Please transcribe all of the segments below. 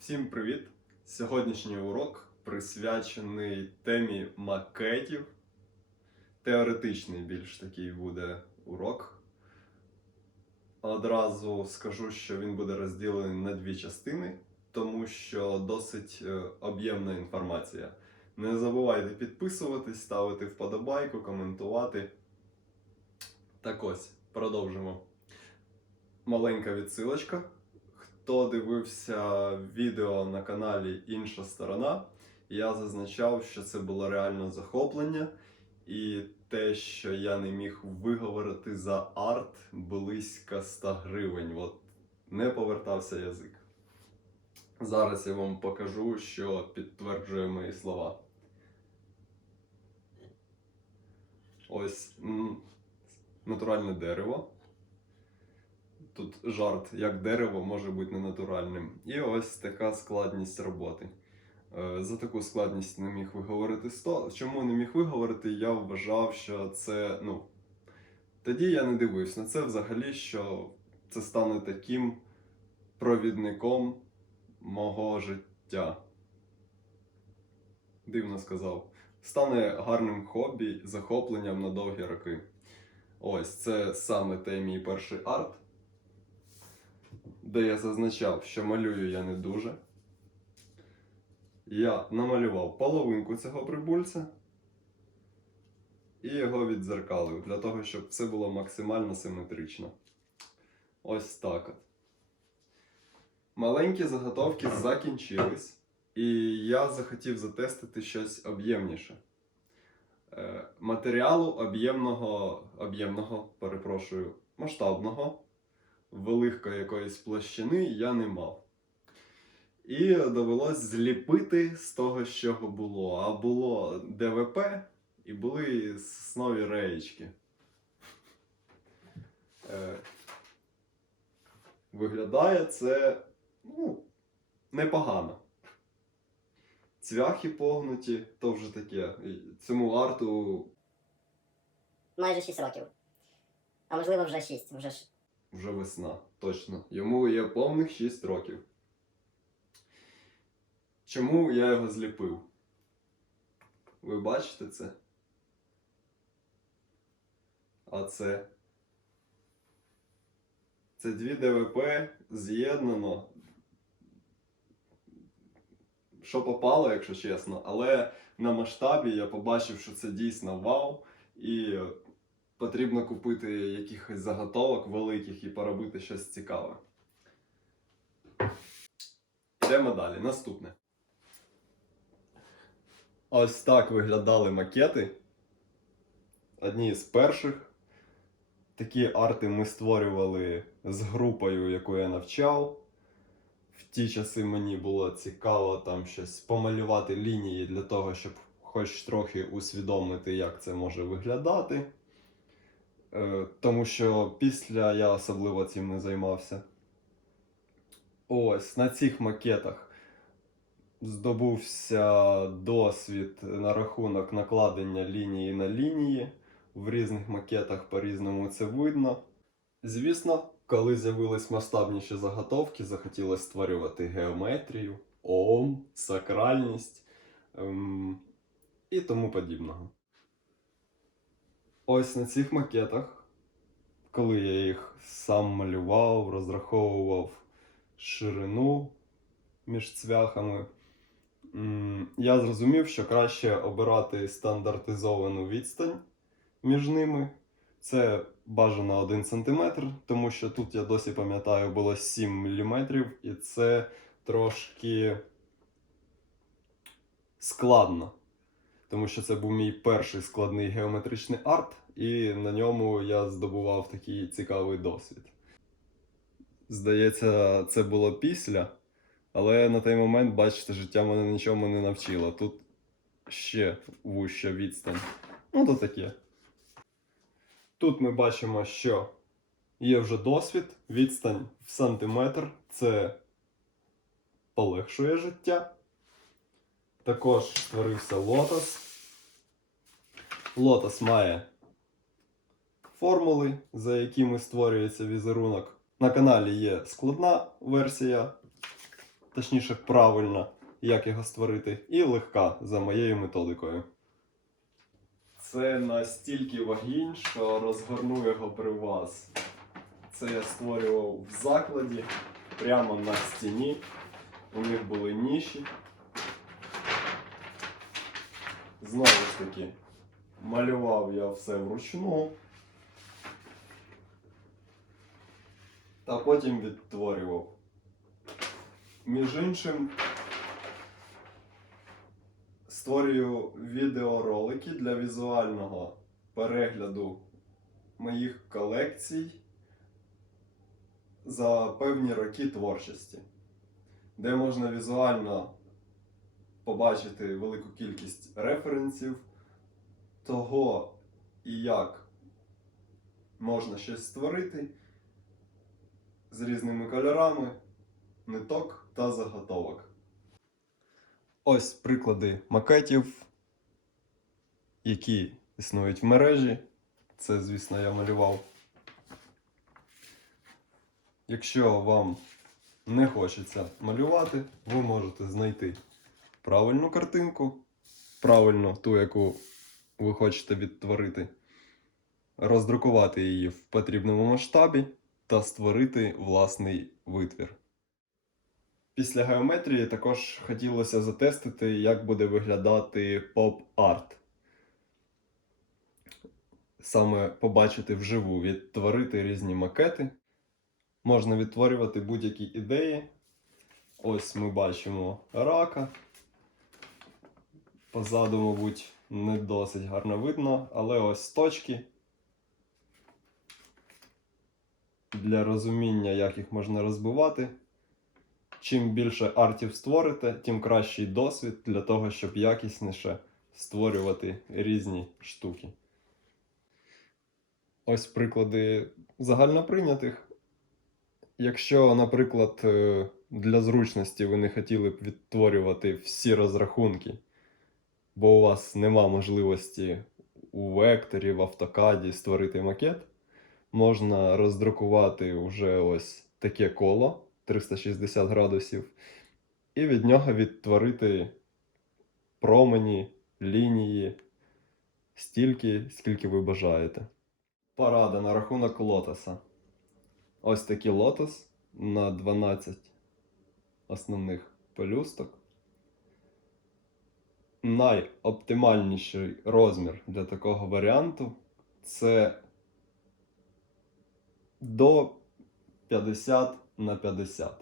Всім привіт! Сьогоднішній урок присвячений темі макетів. Теоретичний більш такий буде урок. Одразу скажу, що він буде розділений на дві частини, тому що досить е, об'ємна інформація. Не забувайте підписуватись, ставити вподобайку, коментувати. Так ось, продовжимо. Маленька відсилочка. Хто дивився відео на каналі Інша сторона, я зазначав, що це було реально захоплення, і те, що я не міг виговорити за арт близько 100 гривень. От не повертався язик. Зараз я вам покажу, що підтверджує мої слова. Ось натуральне дерево. Тут жарт, як дерево може бути ненатуральним. І ось така складність роботи. Е, За таку складність не міг виговорити 100. Чому не міг виговорити? Я вважав, що це. ну. Тоді я не дивився на це взагалі, що це стане таким провідником мого життя. Дивно сказав. Стане гарним хобі, захопленням на довгі роки. Ось це саме той мій перший арт де я зазначав, що малюю я не дуже. Я намалював половинку цього прибульця і його віддзеркалив для того, щоб все було максимально симетрично. Ось так от. Маленькі заготовки закінчились, і я захотів затестити щось об'ємніше. Е, Матеріалу об'ємного, об'ємного, перепрошую, масштабного великої якоїсь площини я не мав. І довелось зліпити з того, чого було. А було ДВП і були соснові реєчки. Е, Виглядає це ну, непогано. Цвяхи погнуті, то вже таке. Цьому арту майже 6 років. А можливо, вже 6. Вже Вже весна, точно. Йому є повних 6 років. Чому я його зліпив? Ви бачите це? А це. Це дві ДВП з'єднано. Що попало, якщо чесно, але на масштабі я побачив, що це дійсно вау. І потрібно купити якихось заготовок великих і поробити щось цікаве. Йдемо далі. Наступне. Ось так виглядали макети. Одні з перших. Такі арти ми створювали з групою, яку я навчав. В ті часи мені було цікаво там щось помалювати лінії для того, щоб хоч трохи усвідомити, як це може виглядати. Е, Тому що після я особливо цим не займався. Ось на цих макетах здобувся досвід на рахунок накладення лінії на лінії. В різних макетах по-різному це видно. Звісно, коли з'явились масштабніші заготовки, захотілося створювати геометрію, ом, сакральність ем, і тому подібного. Ось на цих макетах, коли я їх сам малював, розраховував ширину між цвяхами, я зрозумів, що краще обирати стандартизовану відстань між ними. Це бажано 1 см, тому що тут я досі пам'ятаю було 7 мм, і це трошки складно тому що це був мій перший складний геометричний арт, і на ньому я здобував такий цікавий досвід. Здається, це було після, але на той момент, бачите, життя мене нічому не навчило. Тут ще вуща відстань. Ну, то таке. Тут ми бачимо, що є вже досвід, відстань в сантиметр. Це полегшує життя. Також створився лотос. Лотос має формули, за якими створюється візерунок. На каналі є складна версія точніше, правильна, як його створити, і легка за моєю методикою. Це настільки вагінь, що розгорну його при вас. Це я створював в закладі, прямо на стіні. У них були ніші. Знову ж таки, малював я все вручну. Та потім відтворював. Між іншим, створюю відеоролики для візуального перегляду моїх колекцій за певні роки творчості, де можна візуально побачити велику кількість референсів того і як можна щось створити з різними кольорами, ниток та заготовок. Ось приклади макетів, які існують в мережі. Це, звісно, я малював. Якщо вам не хочеться малювати, ви можете знайти правильну картинку, правильно ту, яку ви хочете відтворити, роздрукувати її в потрібному масштабі та створити власний витвір. Після геометрії також хотілося затестити, як буде виглядати поп-арт. Саме побачити вживу, відтворити різні макети. Можна відтворювати будь-які ідеї. Ось ми бачимо рака. Позаду, мабуть, не досить гарно видно, але ось точки. Для розуміння, як їх можна розбивати. Чим більше артів створите, тим кращий досвід для того, щоб якісніше створювати різні штуки. Ось приклади загальноприйнятих. Якщо, наприклад, е, для зручності ви не хотіли б відтворювати всі розрахунки, бо у вас нема можливості у векторі, в автокаді створити макет, можна роздрукувати вже ось таке коло 360 градусів, і від нього відтворити промені, лінії стільки, скільки ви бажаєте. Порада на рахунок лотоса. Ось такий лотос на 12 основних пелюсток. Найоптимальніший розмір для такого варіанту це до 50 на 50.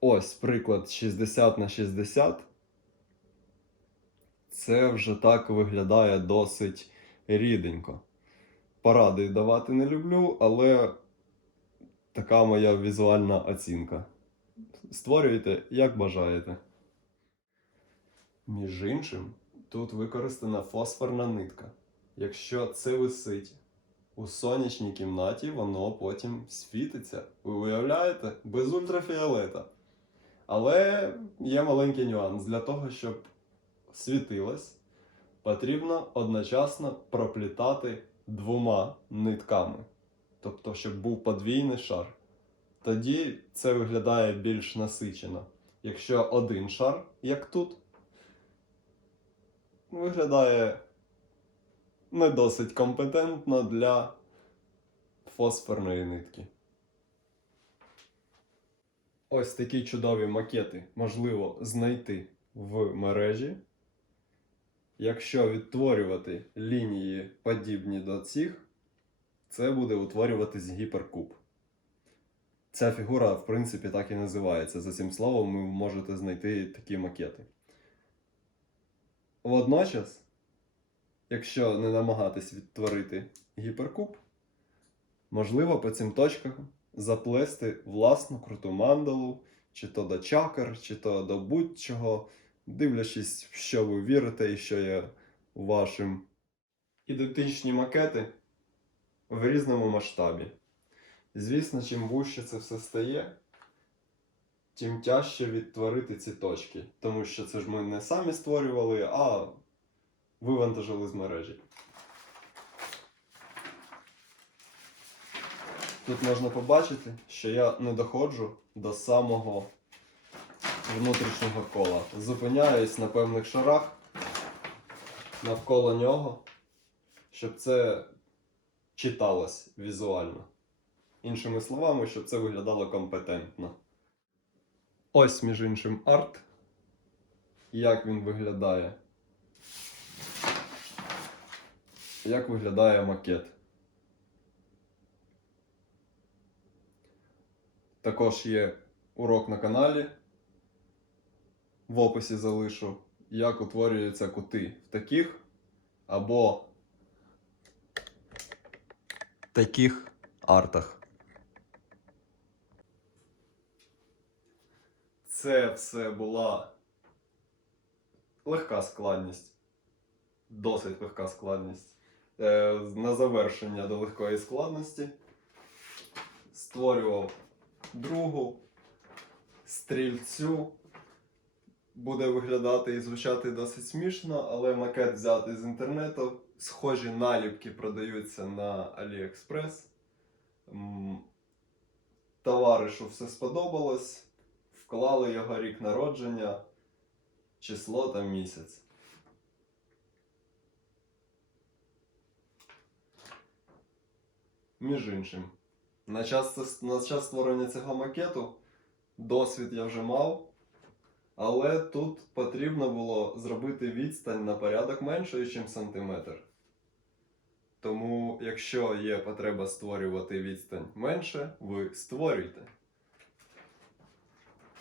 Ось приклад 60 на 60. Це вже так виглядає досить ріденько. Поради давати не люблю, але така моя візуальна оцінка. Створюйте, як бажаєте. Між іншим, тут використана фосфорна нитка. Якщо це висить у сонячній кімнаті, воно потім світиться. Ви уявляєте? Без ультрафіолета. Але є маленький нюанс. Для того, щоб світилось, потрібно одночасно проплітати двома нитками. Тобто, щоб був подвійний шар. Тоді це виглядає більш насичено. Якщо один шар, як тут, виглядає не досить компетентно для фосфорної нитки. Ось такі чудові макети можливо знайти в мережі. Якщо відтворювати лінії подібні до цих, це буде утворюватись гіперкуб. Ця фігура, в принципі, так і називається. За цим словом, ви можете знайти такі макети. Водночас, якщо не намагатись відтворити гіперкуб, можливо по цим точкам заплести власну круту мандалу, чи то до чакр, чи то до будь-чого, дивлячись, в що ви вірите і що є вашим. Ідентичні макети в різному масштабі. Звісно, чим вужче це все стає, тим тяжче відтворити ці точки. Тому що це ж ми не самі створювали, а вивантажили з мережі. Тут можна побачити, що я не доходжу до самого внутрішнього кола. Зупиняюсь на певних шарах навколо нього, щоб це читалось візуально. Іншими словами, щоб це виглядало компетентно. Ось, між іншим, арт. Як він виглядає. Як виглядає макет. Також є урок на каналі. В описі залишу, як утворюються кути в таких або таких артах. Це все була легка складність. Досить легка складність. Е, на завершення до легкої складності створював другу стрільцю. Буде виглядати і звучати досить смішно, але макет взятий з інтернету. Схожі наліпки продаються на AliExpress. Товаришу все сподобалось. Вклали його рік народження, число та місяць. Між іншим, на час, на час створення цього макету досвід я вже мав, але тут потрібно було зробити відстань на порядок меншою, ніж сантиметр. Тому, якщо є потреба створювати відстань менше, ви створюйте.